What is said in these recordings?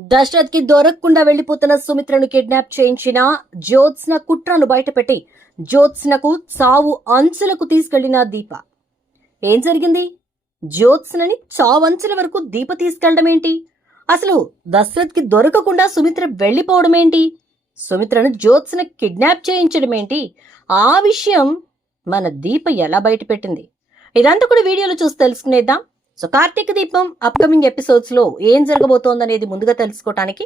దశరథ్కి దొరకకుండా వెళ్ళిపోతున్న సుమిత్రను కిడ్నాప్ చేయించిన జ్యోత్స్న కుట్రను బయటపెట్టి జ్యోత్స్నకు చావు అంచులకు తీసుకెళ్ళిన దీప. ఏం జరిగింది? జ్యోత్స్నని చావంచుల వరకు దీప తీసుకెళ్ళడం ఏంటి? అసలు దశరథ్కి దొరకకుండా సుమిత్ర వెళ్ళిపోవడం ఏంటి? సుమిత్రను జ్యోత్స్న కిడ్నాప్ చేయించడం ఏంటి? ఆ విషయం మన దీప ఎలా బయటపెట్టింది? ఇదంతా కూడా వీడియోలో చూసి తెలుసుకునేద్దాం. సో కార్తీక దీపం అప్కమింగ్ ఎపిసోడ్స్లో ఏం జరగబోతోంది అనేది ముందుగా తెలుసుకోవడానికి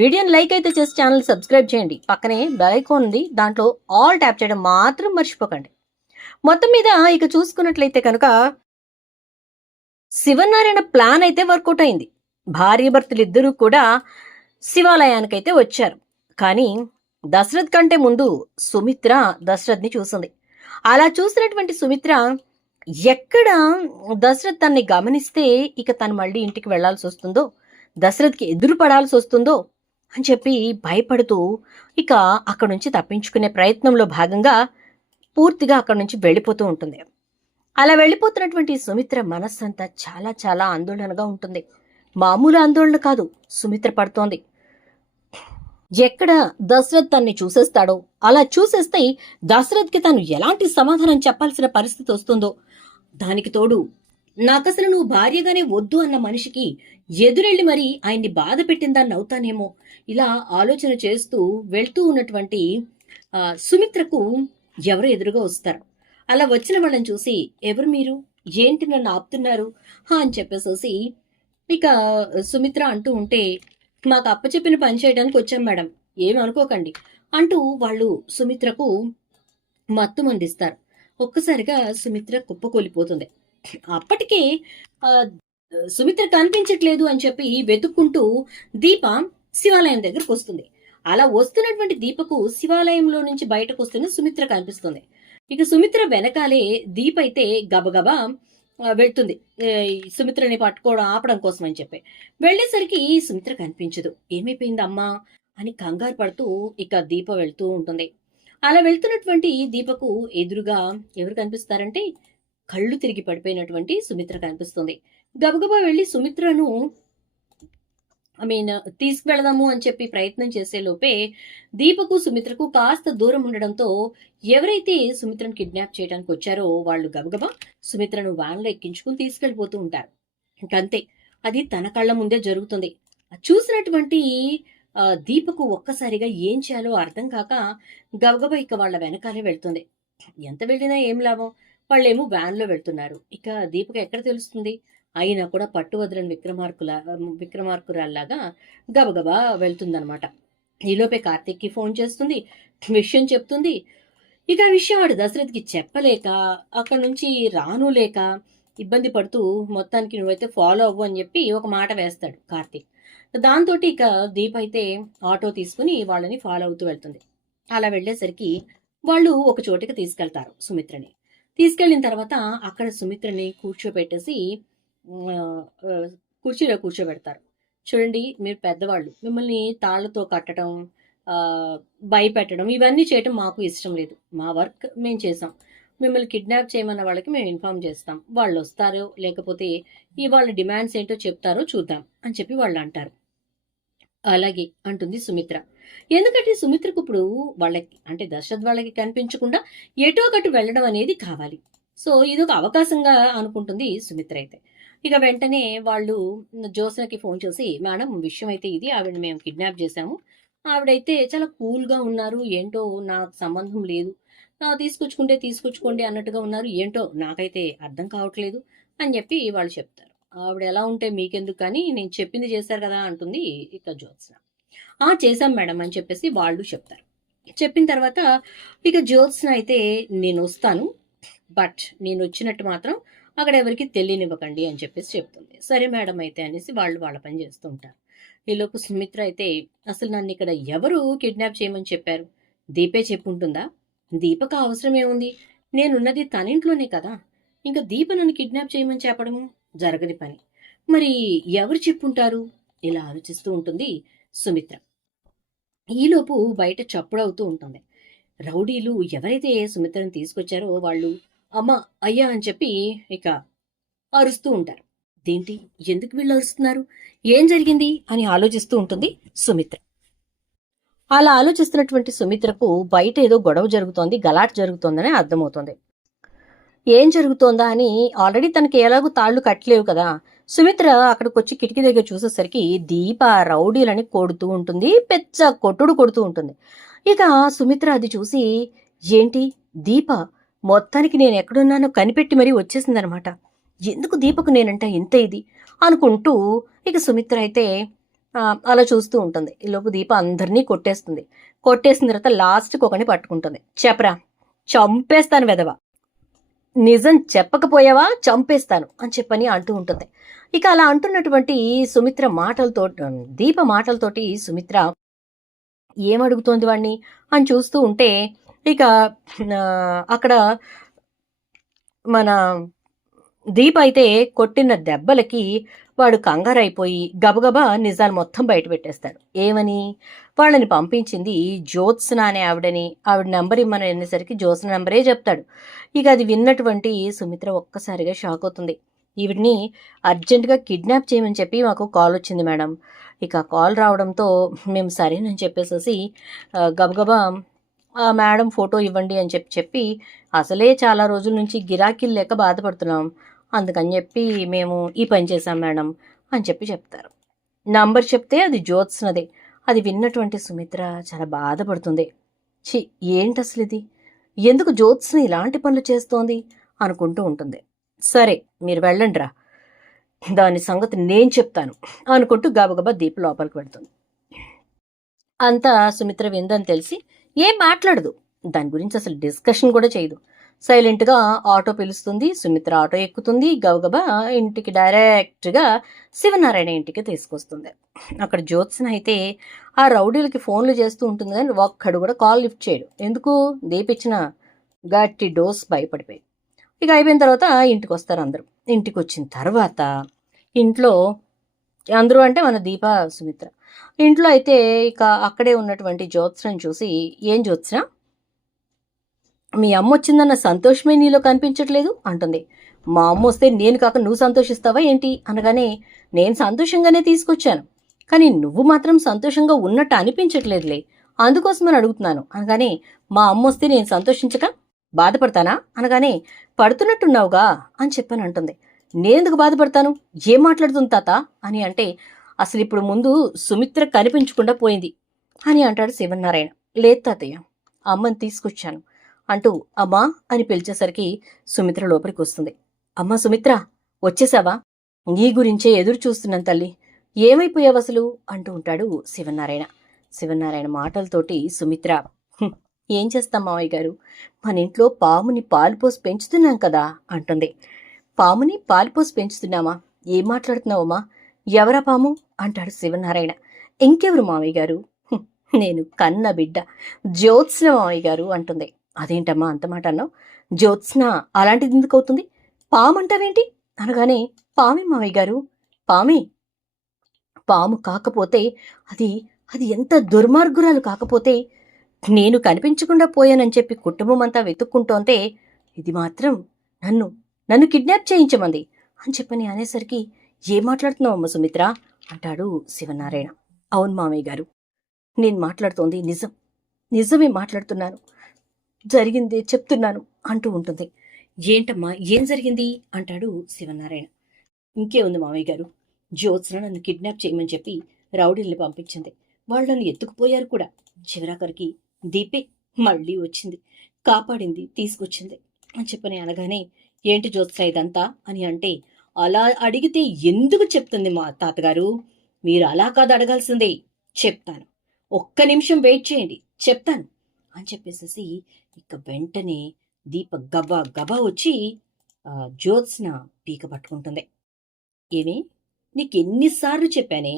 వీడియోని లైక్ అయితే చేసి ఛానల్ సబ్స్క్రైబ్ చేయండి. పక్కనే బెల్ ఐకాన్ ఉంది. దాంట్లో ఆల్ ట్యాప్ చేయడం మాత్రం మర్చిపోకండి. మొత్తం మీద ఇక చూసుకున్నట్లయితే కనుక శివనారాయణ ప్లాన్ అయితే వర్కౌట్ అయింది. భార్యభర్తలు ఇద్దరూ కూడా శివాలయానికైతే వచ్చారు. కానీ దశరథ్ కంటే ముందు సుమిత్ర దశరథ్ని చూసింది. అలా చూసినటువంటి సుమిత్ర ఎక్కడ దశరథ్ తన్ని గమనిస్తే ఇక తను మళ్ళీ ఇంటికి వెళ్ళాల్సి వస్తుందో దశరథ్కి ఎదురు పడాల్సి వస్తుందో అని చెప్పి భయపడుతూ ఇక అక్కడి నుంచి తప్పించుకునే ప్రయత్నంలో భాగంగా పూర్తిగా అక్కడి నుంచి వెళ్ళిపోతూ ఉంటుంది. అలా వెళ్ళిపోతున్నటువంటి సుమిత్ర మనస్సంతా చాలా చాలా ఆందోళనగా ఉంటుంది. మామూలు ఆందోళన కాదు సుమిత్ర పడుతోంది. ఎక్కడ దశరథ్ తన్ని చూసేస్తాడో అలా చూసేస్తే దశరథ్కి తను ఎలాంటి సమాధానం చెప్పాల్సిన పరిస్థితి వస్తుందో దానికి తోడు నాకసలు నువ్వు భార్యగానే వద్దు అన్న మనిషికి ఎదురెళ్ళి మరీ ఆయన్ని బాధ పెట్టిందాన్ని అవుతానేమో ఇలా ఆలోచన చేస్తూ వెళ్తూ ఉన్నటువంటి సుమిత్రకు ఎవరు ఎదురుగా వస్తారు. అలా వచ్చిన వాళ్ళని చూసి ఎవరు మీరు? ఏంటి నన్ను ఆపుతున్నారు? హా అని చెప్పేసేసి ఇక సుమిత్ర అంటూ ఉంటే మాకు అప్పచెప్పిన పని చేయడానికి వచ్చాం మేడం ఏమనుకోకండి అంటూ వాళ్ళు సుమిత్రకు మత్తు మందిస్తారు. ఒక్కసారిగా సుమిత్ర కుప్పకూలిపోతుంది అప్పటికే సుమిత్ర కనిపించట్లేదు అని చెప్పి వెతుక్కుంటూ దీప శివాలయం దగ్గరకు వస్తుంది. అలా వస్తున్నటువంటి దీపకు శివాలయంలో నుంచి బయటకు వస్తున్న సుమిత్ర కనిపిస్తుంది. ఇక సుమిత్ర వెనకాలే దీప అయితే గబగబా వెళ్తుంది. సుమిత్రని పట్టుకోవడం ఆపడం కోసం అని చెప్పి. వెళ్ళేసరికి సుమిత్ర కనిపించదు. ఏమైపోయింది అమ్మా అని కంగారు పడుతూ ఇక దీప వెళ్తూ ఉంటుంది. అలా వెళ్తున్నటువంటి దీపకు ఎదురుగా ఎవరు కనిపిస్తారంటే కళ్ళు తిరిగి పడిపోయినటువంటి సుమిత్ర కనిపిస్తుంది. గబగబా వెళ్ళి సుమిత్రను ఐ మీన్ తీసుకువెళదాము అని చెప్పి ప్రయత్నం చేసే లోపే దీపకు సుమిత్రకు కాస్త దూరం ఉండడంతో ఎవరైతే సుమిత్రను కిడ్నాప్ చేయడానికి వచ్చారో వాళ్ళు గబగబా సుమిత్రను వ్యాన్లో ఎక్కించుకుని తీసుకెళ్ళిపోతూ ఉంటారు. ఇంకంతే. అది తన కళ్ళ ముందే జరుగుతుంది. అది చూసినటువంటి దీపకు ఒక్కసారిగా ఏం చేయాలో అర్థం కాక గబగబా ఇక వాళ్ళ వెనకాలే వెళ్తుంది. ఎంత వెళ్ళినా ఏం లాభం? వాళ్ళేమో వ్యాన్లో వెళ్తున్నారు. ఇక దీపక ఎక్కడ తెలుస్తుంది? అయినా కూడా పట్టు వదలని విక్రమార్కుల విక్రమార్కురాల్లాగా గబగబా వెళ్తుందనమాట ఈలోపే కార్తీక్కి ఫోన్ చేస్తుంది. విషయం చెప్తుంది. ఇక ఆ విషయం వాడు దశరథ్కి చెప్పలేక అక్కడ నుంచి రాను లేక ఇబ్బంది పడుతూ మొత్తానికి నువ్వైతే ఫాలో అవ్వు అని చెప్పి ఒక మాట వేస్తాడు కార్తీక్. దాంతో ఇక దీప్ అయితే ఆటో తీసుకుని వాళ్ళని ఫాలో అవుతూ వెళ్తుంది. అలా వెళ్ళేసరికి వాళ్ళు ఒక చోటికి తీసుకెళ్తారు సుమిత్రని. తీసుకెళ్ళిన తర్వాత అక్కడ సుమిత్రని కూర్చోబెట్టేసి కుర్చీలో కూర్చోబెడతారు. చూడండి మీరు పెద్దవాళ్ళు. మిమ్మల్ని తాళ్ళతో కట్టడం భయపెట్టడం ఇవన్నీ చేయటం మాకు ఇష్టం లేదు. మా వర్క్ మేము చేసాం మిమ్మల్ని కిడ్నాప్ చేయమన్న వాళ్ళకి మేము ఇన్ఫామ్ చేస్తాం. వాళ్ళు వస్తారో లేకపోతే ఈ వాళ్ళ డిమాండ్స్ ఏంటో చెప్తారో చూద్దాం అని చెప్పి వాళ్ళు అంటారు. అలాగే అంటుంది సుమిత్ర. ఎందుకంటే సుమిత్రకు ఇప్పుడు వాళ్ళకి అంటే దశరథ్ వాళ్ళకి కనిపించకుండా ఎటో ఒకటి వెళ్ళడం అనేది కావాలి. సో ఇది ఒక అవకాశంగా అనుకుంటుంది సుమిత్ర అయితే. ఇక వెంటనే వాళ్ళు జోసనకి ఫోన్ చేసి మేడం విషయం అయితే ఇది ఆవిడ మేము కిడ్నాప్ చేశాము. ఆవిడైతే చాలా కూల్గా ఉన్నారు. ఏంటో నాకు సంబంధం లేదు. తీసుకొచ్చుకుంటే తీసుకొచ్చుకోండి అన్నట్టుగా ఉన్నారు. ఏంటో నాకైతే అర్థం కావట్లేదు అని చెప్పి వాళ్ళు చెప్తారు. ఆవిడ ఎలా ఉంటే మీకెందుకు కానీ నేను చెప్పింది చేశారు కదా అంటుంది ఇక జ్యోత్స్న. ఆ చేశాం మేడం అని చెప్పేసి వాళ్ళు చెప్తారు. చెప్పిన తర్వాత ఇక జ్యోత్స్న అయితే నేను వస్తాను బట్ నేను వచ్చినట్టు మాత్రం అక్కడ ఎవరికి తెలియనివ్వకండి అని చెప్పేసి చెప్తుంది. సరే మేడం అయితే అనేసి వాళ్ళు వాళ్ళ పని చేస్తూ ఉంటారు. ఈలోపు సుమిత్ర అయితే అసలు నన్ను ఇక్కడ ఎవరు కిడ్నాప్ చేయమని చెప్పారు? దీపే చెప్పుంటుందా? దీపకు అవసరం ఏముంది? నేనున్నది తనింట్లోనే కదా. ఇంకా దీప నన్ను కిడ్నాప్ చేయమని చెప్పడము? జరగని పని. మరి ఎవరు చెప్పుంటారు? ఇలా ఆలోచిస్తూ ఉంటుంది సుమిత్ర. ఈలోపు బయట చప్పుడవుతూ ఉంటుంది. రౌడీలు ఎవరైతే సుమిత్రను తీసుకొచ్చారో వాళ్ళు అమ్మ అయ్యా అని చెప్పి ఇక అరుస్తూ ఉంటారు. దేంటి? ఎందుకు వీళ్ళు అరుస్తున్నారు? ఏం జరిగింది? అని ఆలోచిస్తూ ఉంటుంది సుమిత్ర. అలా ఆలోచిస్తున్నటువంటి సుమిత్రకు బయట ఏదో గొడవ జరుగుతోంది గలాట్ జరుగుతోందని అర్థమవుతోంది. ఏం జరుగుతోందా అని ఆల్రెడీ తనకి ఎలాగో తాళ్ళు కట్టలేవు కదా. సుమిత్ర అక్కడికి వచ్చి కిటికీ దగ్గర చూసేసరికి దీప రౌడీలని కొడుతూ ఉంటుంది పెద్ద కొట్టుడు కొడుతూ ఉంటుంది. ఇక సుమిత్ర అది చూసి ఏంటి దీప? మొత్తానికి నేను ఎక్కడున్నానో కనిపెట్టి మరీ వచ్చేసిందనమాట. ఎందుకు దీపకు నేనంట ఇంత ఇది? అనుకుంటూ ఇక సుమిత్ర అయితే అలా చూస్తూ ఉంటుంది. ఈలోపు దీప అందరినీ కొట్టేస్తుంది. కొట్టేసిన తర్వాత లాస్ట్కి ఒకని పట్టుకుంటుంది. చెప్పరా చంపేస్తాను వెదవ నిజం చెప్పకపోయావా? చంపేస్తాను అని చెప్పని అంటూ ఉంటుంది. ఇక అలా అంటున్నటువంటి సుమిత్ర మాటలతో దీప మాటలతోటి సుమిత్ర ఏమడుగుతోంది వాడిని అని చూస్తూ ఉంటే ఇక అక్కడ మన దీప్ అయితే కొట్టిన దెబ్బలకి వాడు కంగారైపోయి గబగబా నిజాలు మొత్తం బయట పెట్టేస్తాడు. ఏమని? వాళ్ళని పంపించింది జ్యోత్స్న అనే ఆవిడని. ఆవిడ నెంబర్ ఇమ్మని అనేసరికి జ్యోత్స్న నెంబరే చెప్తాడు. ఇక అది విన్నటువంటి సుమిత్ర ఒక్కసారిగా షాక్ అవుతుంది. ఈవిడ్ని అర్జెంటుగా కిడ్నాప్ చేయమని చెప్పి మాకు కాల్ వచ్చింది మేడం. ఇక కాల్ రావడంతో మేము సరేనని చెప్పేసేసి గబగబా ఆ మేడం ఫోటో ఇవ్వండి అని చెప్పి చెప్పి అసలే చాలా రోజుల నుంచి గిరాకీలు లేక బాధపడుతున్నాం. అందుకని చెప్పి మేము ఈ పని చేశాం మేడం అని చెప్పి చెప్తారు. నంబర్ చెప్తే అది జ్యోత్స్నదే. అది విన్నటువంటి సుమిత్ర చాలా బాధపడుతుంది. చి ఏంటి అసలు ఇది? ఎందుకు జ్యోత్స్న ఇలాంటి పనులు చేస్తోంది? అనుకుంటూ ఉంటుంది. సరే మీరు వెళ్ళండిరా. దాని సంగతి నేను చెప్తాను అనుకుంటూ గబగబా దీప లోపలికి వెళ్తుంది. అంతా సుమిత్ర విందని తెలిసి ఏం మాట్లాడదు. దాని గురించి అసలు డిస్కషన్ కూడా చేయదు. సైలెంట్గా ఆటో పిలుస్తుంది సుమిత్ర ఆటో ఎక్కుతుంది గబగబా ఇంటికి డైరెక్ట్గా శివనారాయణ ఇంటికి తీసుకొస్తుంది. అక్కడ జ్యోత్స్న అయితే ఆ రౌడీలకి ఫోన్లు చేస్తూ ఉంటుంది కానీ ఒక్కడు కూడా కాల్ లిఫ్ట్ చేయడు. ఎందుకు? దీపిచ్చిన గట్టి డోస్ భయపడిపోయి. ఇక అయిపోయిన తర్వాత ఇంటికి వస్తారు అందరూ. ఇంటికి వచ్చిన తర్వాత ఇంట్లో అందరూ అంటే మన దీప సుమిత్ర. ఇంట్లో అయితే ఇక అక్కడే ఉన్నటువంటి జ్యోత్స్నని చూసి ఏం జ్యోత్స్న? మీ అమ్మ వచ్చిందన్న సంతోషమే నీలో కనిపించట్లేదు అంటుంది. మా అమ్మ వస్తే నేను కాక నువ్వు సంతోషిస్తావా ఏంటి? అనగానే నేను సంతోషంగానే తీసుకొచ్చాను. కానీ నువ్వు మాత్రం సంతోషంగా ఉన్నట్టు అనిపించట్లేదులే. అందుకోసమని అడుగుతున్నాను. అనగానే మా అమ్మ వస్తే నేను సంతోషించక బాధపడతానా? అనగానే పడుతున్నట్టున్నావుగా అని చెప్పాను అంటుంది. నేనెందుకు బాధపడతాను? ఏం మాట్లాడుతుంది తాత? అని అంటే అసలు ఇప్పుడు ముందు సుమిత్ర కనిపించకుండా పోయింది అని అంటాడు శివనారాయణ లేదు తాతయ్య అమ్మని తీసుకొచ్చాను. అంటూ అమ్మా అని పిలిచేసరికి సుమిత్ర లోపలికి వస్తుంది అమ్మా సుమిత్ర వచ్చేసావా? నీ గురించే ఎదురు చూస్తున్నాను తల్లి. ఏమైపోయావు అసలు? అంటూ ఉంటాడు శివనారాయణ. శివనారాయణ మాటలతోటి సుమిత్ర ఏం చేస్తాం మావయ్య గారు? మన ఇంట్లో పాముని పాలు పోసి పెంచుతున్నాం కదా? అంటుంది. పాముని పాలు పోసి పెంచుతున్నామా? ఏం మాట్లాడుతున్నావమ్మా? ఎవరా పాము? అంటాడు శివనారాయణ. ఇంకెవరు మావయ్య గారు? నేను కన్న బిడ్డ జ్యోత్స్న మావయ్య గారు అంటుంది. అదేంటమ్మా అంత మాట అన్నావు? జ్యోత్స్న అలాంటిది ఎందుకు అవుతుంది? పామంటావేంటి అనగానే పామే మావయ్య గారు. పామే! పాము కాకపోతే అది అది ఎంత దుర్మార్గురాలు కాకపోతే నేను కనిపించకుండా పోయానని చెప్పి కుటుంబం అంతా వెతుక్కుంటోంటే ఇది మాత్రం నన్ను నన్ను కిడ్నాప్ చేయించమంది అని చెప్పని అనేసరికి ఏం మాట్లాడుతున్నావు అమ్మ సుమిత్ర? అంటాడు శివనారాయణ. అవును మామయ్య గారు నేను మాట్లాడుతోంది నిజం. నిజమే మాట్లాడుతున్నాను. జరిగింది చెప్తున్నాను అంటూ ఉంటుంది. ఏంటమ్మా ఏం జరిగింది? అంటాడు శివనారాయణ. ఇంకే ఉంది మామయ్య గారు. జ్యోత్స్న నన్ను కిడ్నాప్ చేయమని చెప్పి రౌడీల్ని పంపించింది. వాళ్ళు నన్ను ఎత్తుకుపోయారు కూడా. చివరాఖరికి దీపే మళ్ళీ వచ్చింది. కాపాడింది తీసుకొచ్చింది. అని చెప్పని అనగానే ఏంటి జ్యోత్స్న ఇదంతా? అని అంటే అలా అడిగితే ఎందుకు చెప్తుంది మా తాతగారు? మీరు అలా కాదు అడగాల్సిందే. చెప్తాను. ఒక్క నిమిషం వెయిట్ చేయండి. చెప్తాను. అని చెప్పేసేసి ఇక వెంటనే దీప గబా గబా వచ్చి జ్యోత్స్న పీక పట్టుకుంటుంది. ఏమి? నీకు ఎన్నిసార్లు చెప్పానే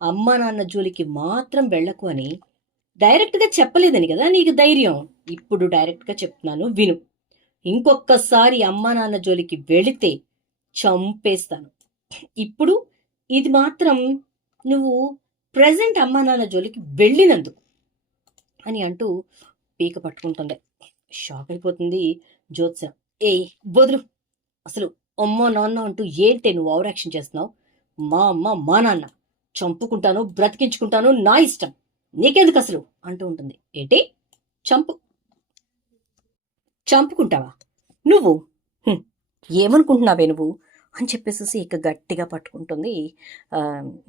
అమ్మా నాన్న జోలికి మాత్రం వెళ్ళకు అని డైరెక్ట్గా చెప్పలేదని కదా నీకు ధైర్యం. ఇప్పుడు డైరెక్ట్గా చెప్తున్నాను విను. ఇంకొక్కసారి అమ్మా నాన్న జోలికి వెళితే చంపేస్తాను. ఇప్పుడు ఇది మాత్రం నువ్వు ప్రజెంట్ అమ్మా నాన్న జోలికి వెళ్ళినందుకు అని అంటూ పీక పట్టుకుంటుంది షాక్ అయిపోతుంది జ్యోత్స ఏ వదులు. అసలు అమ్మ నాన్న అంటూ ఏంటి నువ్వు ఓవర్ యాక్షన్ చేస్తున్నావు? మా అమ్మ మా నాన్న. చంపుకుంటాను బ్రతికించుకుంటాను నా ఇష్టం. నీకెందుకు అసలు? అంటూ ఉంటుంది. ఏంటి? చంపు. చంపుకుంటావా? నువ్వు? ఏమనుకుంటున్నావే నువ్వు? అని చెప్పేసి ఇక గట్టిగా పట్టుకుంటుంది.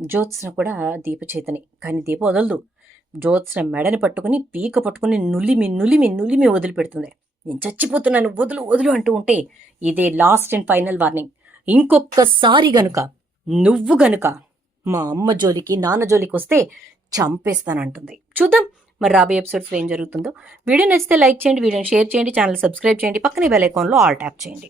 జ్యోత్స్న కూడా దీప చేతని. కానీ దీప వదలదు. జ్యోత్స్న మెడని పట్టుకుని పీక పట్టుకుని నులిమి నులిమి నులిమి వదిలిపెడుతుంది. నేను చచ్చిపోతున్నాను వదులు వదులు అంటూ ఉంటే ఇదే లాస్ట్ అండ్ ఫైనల్ వార్నింగ్. ఇంకొక్కసారి గనుక నువ్వు గనుక మా అమ్మ జోలికి నాన్న జోలికి వస్తే చంపేస్తానంటుంది. చూద్దాం మరి రాబోయే ఎపిసోడ్స్లో ఏం జరుగుతుందో. వీడియో నచ్చితే లైక్ చేయండి వీడియోని షేర్ చేయండి ఛానల్ సబ్స్క్రైబ్ చేయండి పక్కనే బెల్ ఐకాన్లో ఆల్ ట్యాప్ చేయండి.